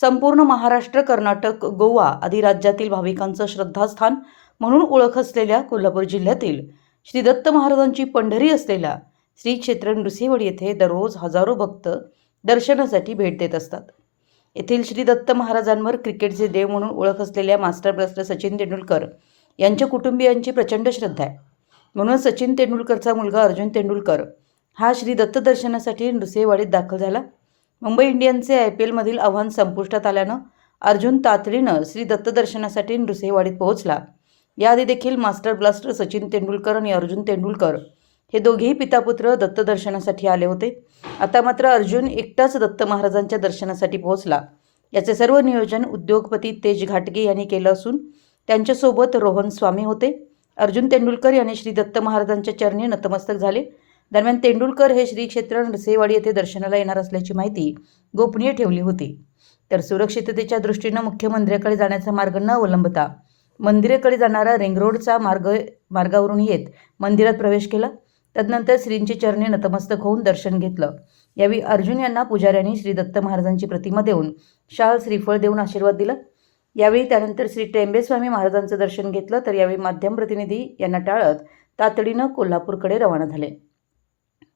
संपूर्ण महाराष्ट्र कर्नाटक गोवा आदी राज्यातील भाविकांचं श्रद्धास्थान म्हणून ओळख असलेल्या कोल्हापूर जिल्ह्यातील श्री दत्त महाराजांची पंढरी असलेल्या श्री क्षेत्र नृसिंहवड येथे दररोज हजारो भक्त दर्शनासाठी भेट देत असतात. येथील श्री दत्त महाराजांवर क्रिकेटचे देव म्हणून ओळख असलेल्या मास्टर ब्लास्टर सचिन तेंडुलकर यांच्या कुटुंबियांची प्रचंड श्रद्धा आहे. म्हणून सचिन तेंडुलकरचा मुलगा अर्जुन तेंडुलकर हा श्री दत्त दर्शनासाठी नृसिंहवाडीत दाखल झाला. मुंबई इंडियन्सचे आय पी एलमधील आव्हान संपुष्टात आल्यानं अर्जुन तातडीनं श्री दत्तदर्शनासाठी नृसिंहवाडीत पोहोचला. याआधी देखील मास्टर ब्लास्टर सचिन तेंडुलकर आणि अर्जुन तेंडुलकर हे दोघेही पितापुत्र दत्तदर्शनासाठी आले होते. आता मात्र अर्जुन एकटाच दत्त महाराजांच्या दर्शनासाठी पोहोचला. याचे सर्व नियोजन उद्योगपती तेज घाटगे यांनी केलं असून त्यांच्यासोबत रोहन स्वामी होते. अर्जुन तेंडुलकर यांनी श्री दत्त महाराजांच्या चरणी नतमस्तक झाले. दरम्यान तेंडुलकर हे श्री क्षेत्र नरसेवाडी येथे दर्शनाला येणार असल्याची माहिती गोपनीय ठेवली होती. तर सुरक्षिततेच्या दृष्टीनं मुख्य मंदिराकडे जाण्याचा मार्ग न अवलंबता मंदिराकडे जाणारा रिंगरोडचा मार्ग मार्गावरून येत मंदिरात प्रवेश केला. तदनंतर श्रींची चरणी नतमस्तक होऊन दर्शन घेतलं. यावेळी अर्जुन यांना पुजाऱ्यांनी श्री दत्त महाराजांची प्रतिमा देऊन शाल श्रीफळ देऊन आशीर्वाद दिला. यावेळी त्यानंतर श्री टेंबेस्वामी महाराजांचं दर्शन घेतलं. तर यावेळी माध्यम प्रतिनिधी यांना टाळत तातडीनं कोल्हापूरकडे रवाना झाले.